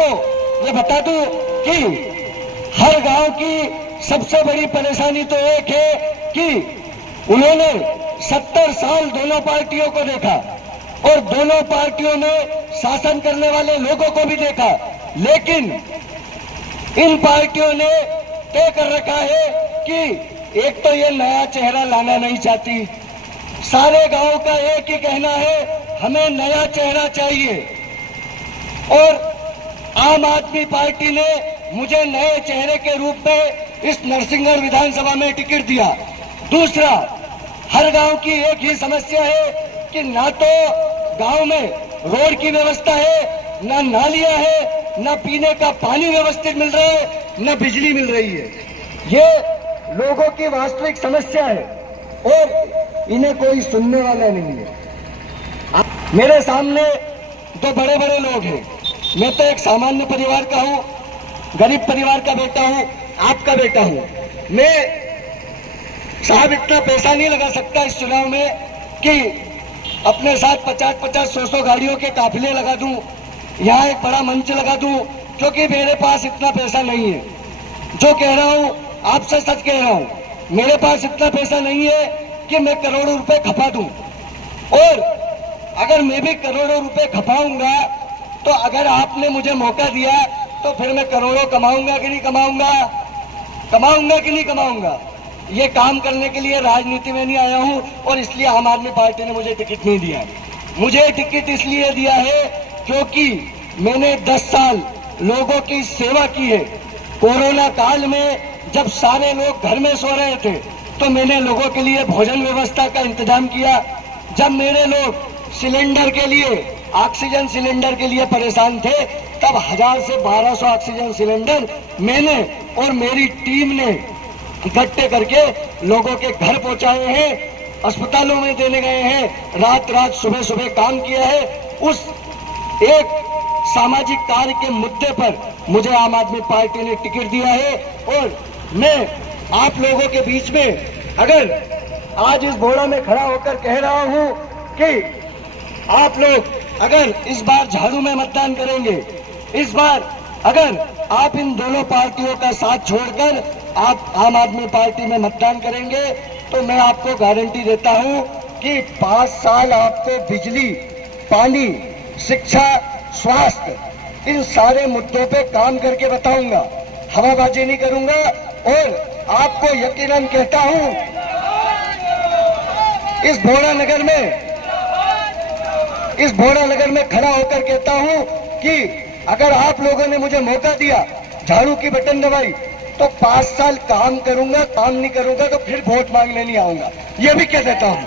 आपको ये बता दूं कि हर गांव की सबसे बड़ी परेशानी तो एक है कि उन्होंने 70 साल दोनों पार्टियों को देखा और दोनों पार्टियों में शासन करने वाले लोगों को भी देखा, लेकिन इन पार्टियों ने तय कर रखा है कि एक तो ये नया चेहरा लाना नहीं चाहती। सारे गांव का एक ही कहना है, हमें नया चेहरा चाहिए। और आम आदमी पार्टी ने मुझे नए चेहरे के रूप में इस नरसिंहगढ़ विधानसभा में टिकट दिया। दूसरा, हर गांव की एक ही समस्या है कि ना तो गांव में रोड की व्यवस्था है, ना नालियां है, ना पीने का पानी व्यवस्थित मिल रहा है, न बिजली मिल रही है। ये लोगों की वास्तविक समस्या है और इन्हें कोई सुनने वाला नहीं है। मेरे सामने दो बड़े बड़े लोग हैं। मैं तो एक सामान्य परिवार का हूं, गरीब परिवार का बेटा हूं, आपका बेटा हूं। मैं साहब इतना पैसा नहीं लगा सकता इस चुनाव में कि अपने साथ 50-50, 100-100 गाड़ियों के काफिले लगा दूं, यहाँ एक बड़ा मंच लगा दूं, क्योंकि मेरे पास इतना पैसा नहीं है। जो कह रहा हूं आपसे सच कह रहा हूं, मेरे पास इतना पैसा नहीं है कि मैं करोड़ों रुपए खपा दूं। और अगर मैं भी करोड़ों रुपए खपाऊंगा तो अगर आपने मुझे मौका दिया तो फिर मैं करोड़ों कमाऊंगा कि नहीं कमाऊंगा, कमाऊंगा कि नहीं कमाऊंगा। ये काम करने के लिए राजनीति में नहीं आया हूं और इसलिए आम आदमी पार्टी ने मुझे टिकट नहीं दिया। मुझे टिकट इसलिए दिया है क्योंकि मैंने 10 साल लोगों की सेवा की है। कोरोना काल में जब सारे लोग घर में सो रहे थे तो मैंने लोगों के लिए भोजन व्यवस्था का इंतजाम किया। जब मेरे लोग सिलेंडर के लिए, ऑक्सीजन सिलेंडर के लिए परेशान थे, तब 1000 से 1200 ऑक्सीजन सिलेंडर मैंने और मेरी टीम ने इकट्ठे करके लोगों के घर पहुंचाए हैं, अस्पतालों में देने गए हैं, रात रात सुबह सुबह काम किया है। उस एक सामाजिक कार्य के मुद्दे पर मुझे आम आदमी पार्टी ने टिकट दिया है। और मैं आप लोगों के बीच में अगर आज इस घोड़ा में खड़ा होकर कह रहा हूं कि आप लोग अगर इस बार झाड़ू में मतदान करेंगे, इस बार अगर आप इन दोनों पार्टियों का साथ छोड़कर आप आम आदमी पार्टी में मतदान करेंगे, तो मैं आपको गारंटी देता हूं कि 5 साल आपको बिजली, पानी, शिक्षा, स्वास्थ्य, इन सारे मुद्दों पे काम करके बताऊंगा। हवाबाजी नहीं करूंगा। और आपको यकीनन कहता हूं, इस भोड़ा नगर में खड़ा होकर कहता हूं कि अगर आप लोगों ने मुझे मौका दिया, झाड़ू की बटन दबाई, तो 5 साल काम करूंगा। काम नहीं करूंगा तो फिर वोट मांगने नहीं आऊंगा। ये भी कह देता हूं।